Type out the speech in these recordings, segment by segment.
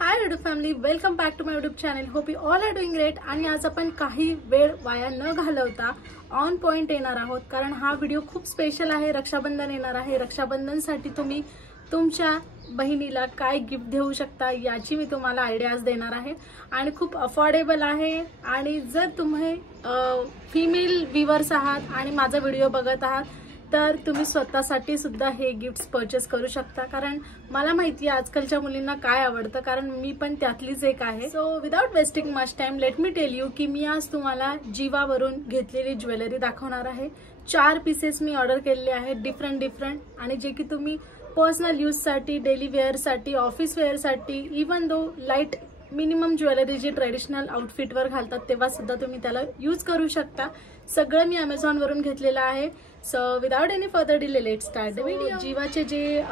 High YouTube family, welcome back to my YouTube channel. Hope you all are doing great. आणि आज आपण काही वेळ वाया न घालवता ऑन पॉइंट येणार आहोत, कारण हा व्हिडिओ खूप स्पेशल आहे. रक्षाबंधन येणार आहे. रक्षाबंधनसाठी तुम्ही तुमच्या बहिणीला काय गिफ्ट देऊ शकता याची मी तुम्हाला आयडियाज देणार आहे. आणि खूप अफोर्डेबल आहे. आणि जर तुम्ही फिमेल व्ह्यूअर्स आहात आणि माझा व्हिडिओ बघत आहात तर तुम्ही स्वतःसाठी सुद्धा हे गिफ्ट्स परचेस करू शकता, कारण मला माहिती आहे आजकालच्या मुलींना काय आवडतं, कारण मी पण त्यातलीच एक आहे. So without wasting much time let me tell you की मी आज तुम्हाला जीवावरून घेतलेली ज्वेलरी दाखवणार आहे. 4 पीसेस मी ऑर्डर केलेले आहेत डिफरंट आणि जे की तुम्ही पर्सनल यूजसाठी, डेली वेअरसाठी, ऑफिस वेअरसाठी, even though light minimum jewellery जी ट्रेडिशनल आउटफिटवर घालतात तेव्हा सुद्धा तुम्ही त्याला यूज करू शकता. सगळं मी Amazon वरून घेतलेलं आहे. So without any further delay let start the video. जीवाचे जे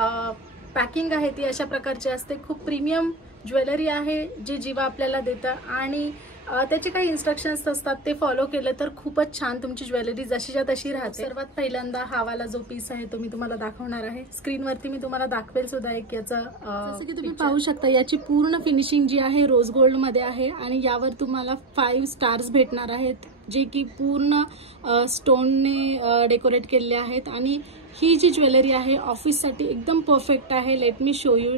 पॅकिंग आहे ती अशा प्रकारची असते. खूप प्रीमियम ज्वेलरी आहे जे जीवा आपल्याला देतं आणि त्याचे काही इन्स्ट्रक्शन्स असतात ते फॉलो केले तर खूपच छान तुमची ज्वेलरी जशीच्या तशी राहते. सर्वात पहिल्यांदा हा वाला जो पीस आहे तो मी तुम्हाला दाखवणार आहे. स्क्रीनवरती मी तुम्हाला दाखवेल सुद्धा एक याचा. जसं की तुम्ही पाहू शकता याची पूर्ण फिनिशिंग जी आहे रोज गोल्ड मध्ये आहे आणि यावर तुम्हाला 5 स्टार्स भेटणार आहेत जे की पूर्ण स्टोनने डेकोरेट केलेले आहेत. आणि ही जी ज्वेलरी आहे ऑफिससाठी एकदम परफेक्ट आहे. Let me show you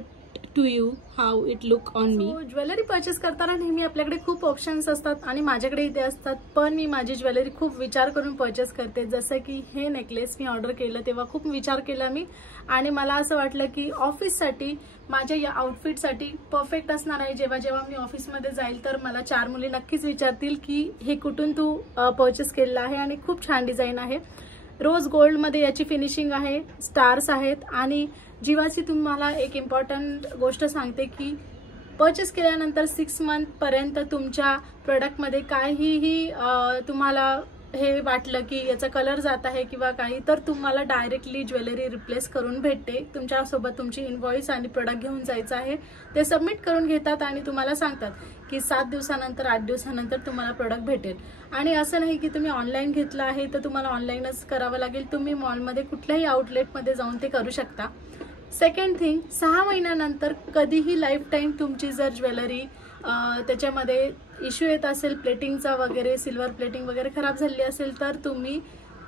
to you how it look on me. Jewellery purchase करताना नेहमी आपल्याकडे खूप ऑप्शन्स असतात आणि माझ्याकडे इथे असतात, पण मी माझी ज्वेलरी खूप विचार करून परचेस करते. जसं की हे नेकलेस मी ऑर्डर केलं तेव्हा खूप विचार केला मी आणि मला असं वाटलं की ऑफिससाठी माझ्या या आउटफिटसाठी परफेक्ट असणार आहे. जेव्हा जेव्हा मी ऑफिसमध्ये जाईल तर मला 4 मुली नक्कीच विचारतील की हे कुठून तू परचेस केलेलं आहे. आणि खूप छान डिझाईन आहे. रोज गोल्डमध्ये याची फिनिशिंग आहे, स्टार्स आहेत. आणि जीवाची तुम्हाला एक इम्पॉर्टंट गोष्ट सांगते की परचेस केल्यानंतर 6 मंथ पर्यंत तुमच्या प्रोडक्टमध्ये काहीही तुम्हाला हे वाटलं की याचा कलर जात आहे किंवा काही, तर तुम्हाला डायरेक्टली ज्वेलरी रिप्लेस करून भेटते. तुमच्यासोबत तुमची इनव्हॉइस आणि प्रोडक्ट घेऊन जायचं आहे. ते सबमिट करून घेतात आणि तुम्हाला सांगतात की 7 दिवसानंतर 8 दिवसानंतर तुम्हाला प्रोडक्ट भेटेल. आणि असं नाही की तुम्ही ऑनलाईन घेतलं आहे तर तुम्हाला ऑनलाईनच करावं लागेल. तुम्ही मॉलमध्ये कुठल्याही आउटलेटमध्ये जाऊन ते करू शकता. सेकंड थिंग, 6 महिन्यानंतर कधीही लाईफ टाईम तुमची जर ज्वेलरी त्याच्यामध्ये इश्यू येत असेल प्लेटिंगचा वगैरे, सिल्वर प्लेटिंग वगैरे खराब झाली असेल तर तुम्ही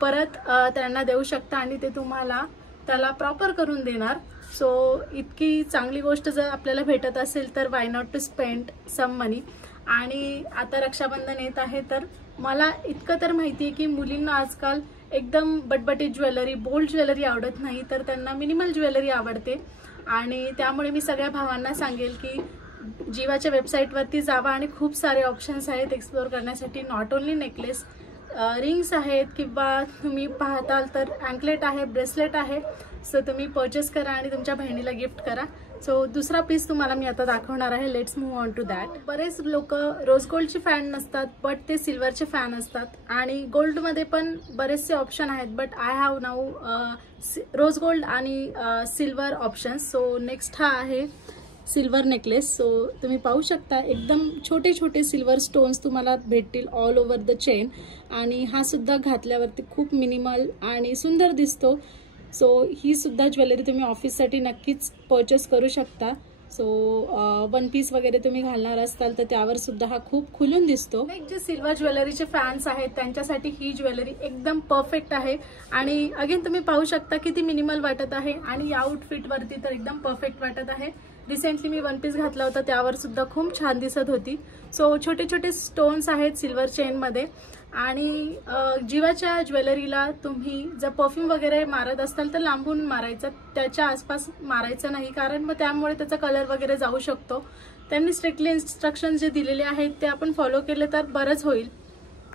परत त्यांना देऊ शकता आणि ते तुम्हाला त्याला प्रॉपर करून देणार. सो इतकी चांगली गोष्ट जर आपल्याला भेटत असेल तर why not to spend some money. आणि आता रक्षाबंधन येत आहे तर मला इतकं तर माहिती आहे की मुलींना आजकाल एकदम बटबटीत ज्वेलरी, बोल्ड ज्वेलरी आवडत नाही, तर त्यांना मिनिमल ज्वेलरी आवडते. आणि त्यामुळे मी सगळ्या भावांना सांगेल की जीवाच्या वेबसाईटवरती जावा आणि खूप सारे ऑप्शन्स आहेत एक्सप्लोर करण्यासाठी. नॉट ओन्ली नेकलेस, रिंग्स आहेत किंवा तुम्ही पाहताल तर अँकलेट आहे, ब्रेसलेट आहे. सो तुम्ही परचेस करा आणि तुमच्या बहिणीला गिफ्ट करा. सो दुसरा पीस तुम्हाला मी आता दाखवणार आहे. Let's move on to that. बरेच लोक रोज गोल्डचे फॅन नसतात बट ते सिल्वरचे फॅन असतात. आणि गोल्डमध्ये पण बरेचसे ऑप्शन आहेत but I have now rose gold आणि सिल्वर ऑप्शन्स. सो नेक्स्ट हा आहे सिल्वर नेकलेस. सो तुम्ही पाहू शकता एकदम छोटे छोटे सिल्वर स्टोन्स तुम्हाला भेटतील ऑल ओव्हर द चेन. आणि हा सुद्धा घातल्यावरती खूप मिनिमल आणि सुंदर दिसतो. सो ही सुद्धा ज्वेलरी तुम्ही ऑफिससाठी नक्कीच परचेस करू शकता. सो 1 पीस वगैरे तुम्ही घालणार असताल तर त्यावर सुद्धा हा खूप खुलून दिसतो. जे सिल्वर ज्वेलरीचे फॅन्स आहेत त्यांच्यासाठी ही ज्वेलरी एकदम परफेक्ट आहे. आणि अगेन तुम्ही पाहू शकता किती मिनिमल वाटत आहे आणि या आउटफिटवरती तर एकदम परफेक्ट वाटत आहे. रिसेंटली मी 1 पीस घातला होता त्यावर सुद्धा खूप छान दिसत होती. सो छोटे छोटे स्टोन्स आहेत सिल्वर चेनमध्ये. आणि जीवाच्या ज्वेलरीला तुम्ही जर परफ्यूम वगैरे मारत असाल तर लांबून मारायचं, त्याच्या आसपास मारायचं नाही, कारण मग त्यामुळे त्याचा कलर वगैरे जाऊ शकतो. त्यांनी स्ट्रिक्टली इन्स्ट्रक्शन जे दिलेले आहेत ते आपण फॉलो केले तर बरंच होईल.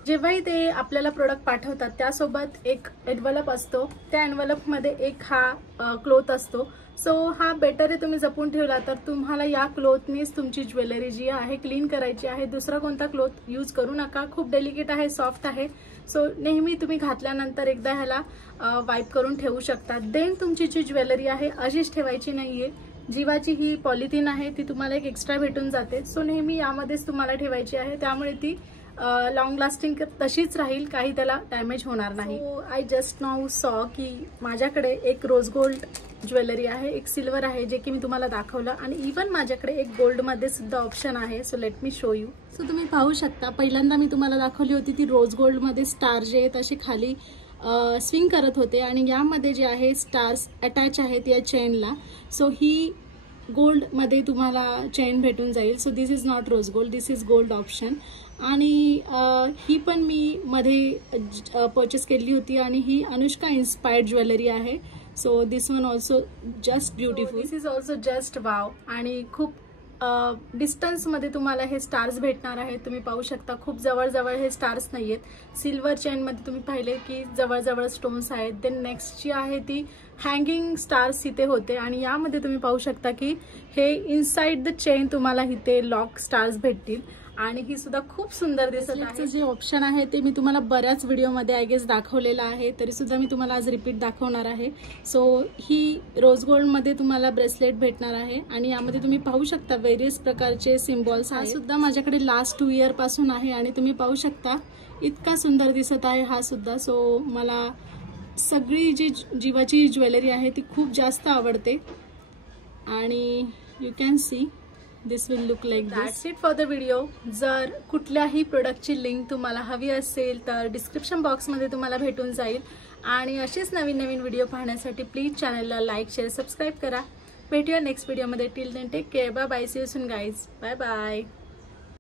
जेव्हाही ते आपल्याला प्रोडक्ट पाठवतात त्यासोबत एक एन्व्हलप असतो. त्या एन्व्हलपमध्ये एक हा क्लोथ असतो. सो हा बेटर आहे तुम्ही जपून ठेवला तर तुम्हाला या क्लोथनीच तुमची ज्वेलरी जी आहे क्लीन करायची आहे. दुसरा कोणता क्लोथ यूज करू नका. खूप डेलिकेट आहे, सॉफ्ट आहे. सो नेहमी तुम्ही घातल्यानंतर एकदा ह्याला वाईप करून ठेवू शकता. देन तुमची जी ज्वेलरी आहे अशीच ठेवायची नाहीये. जीवाची ही पॉलिथिन आहे ती तुम्हाला एक एक्स्ट्रा भेटून जाते. सो नेहमी यामध्येच तुम्हाला ठेवायची आहे, त्यामुळे ती लॉंग लास्टिंग तशीच राहील, काही त्याला डॅमेज होणार नाही. आय जस्ट नाऊ सॉ की माझ्याकडे एक रोज गोल्ड ज्वेलरी आहे, एक सिल्वर आहे जे की मी तुम्हाला दाखवलं, आणि इवन माझ्याकडे एक गोल्डमध्ये सुद्धा ऑप्शन आहे. So let me show you. So तुम्ही पाहू शकता, पहिल्यांदा मी तुम्हाला दाखवली होती ती रोज गोल्डमध्ये स्टार जे आहेत असे खाली स्विंग करत होते, आणि यामध्ये जे आहे स्टार्स अटॅच आहेत या चेनला. सो ही गोल्डमध्ये तुम्हाला चेन भेटून जाईल. So this is not rose gold, this is gold option. आणि ही पण मी मध्ये परचेस केली होती, आणि ही अनुष्का इन्स्पायर्ड ज्वेलरी आहे. So this one also just beautiful, this is also just wow. आणि खूप डिस्टन्समध्ये तुम्हाला हे स्टार्स भेटणार आहेत. तुम्ही पाहू शकता खूप जवळजवळ हे स्टार्स नाही आहेत. सिल्वर चेनमध्ये तुम्ही पाहिले की जवळजवळ स्टोन्स आहेत. देन नेक्स्ट जी आहे ती हँगिंग स्टार्स इथे होते, आणि यामध्ये तुम्ही पाहू शकता की हे इनसाइड द चेन तुम्हाला इथे लॉक स्टार्स भेटतील, आणि ही सुद्धा खूप सुंदर दिसत आहे. जे ऑप्शन आहे ते मी तुम्हाला बऱ्याच व्हिडिओमध्ये आय गेस दाखवलेलं आहे, तरी सुद्धा मी तुम्हाला आज रिपीट दाखवणार आहे. सो ही रोज गोल्डमध्ये तुम्हाला ब्रेसलेट भेटणार आहे, आणि यामध्ये तुम्ही पाहू शकता व्हेरियस प्रकारचे सिम्बॉल्स आहे. सुद्धा माझ्याकडे लास्ट 2 इयर पासून आहे, आणि तुम्ही पाहू शकता इतका सुंदर दिसत आहे हा सुद्धा. सो मला सगळी जी जीवाची ज्वेलरी आहे ती खूप जास्त आवडते, आणि you can see this will look like this. That's it for the video. जर कुठल्याही प्रोडक्टची लिंक तुम्हाला हवी असेल तर डिस्क्रिप्शन बॉक्समध्ये तुम्हाला भेटून जाईल, आणि असेच नवीन नवीन व्हिडिओ पाहण्यासाठी प्लीज चॅनलला लाईक शेअर सबस्क्राईब करा. भेटूया नेक्स्ट व्हिडिओमध्ये. Till then take care, bye bye, see you soon guys, bye bye.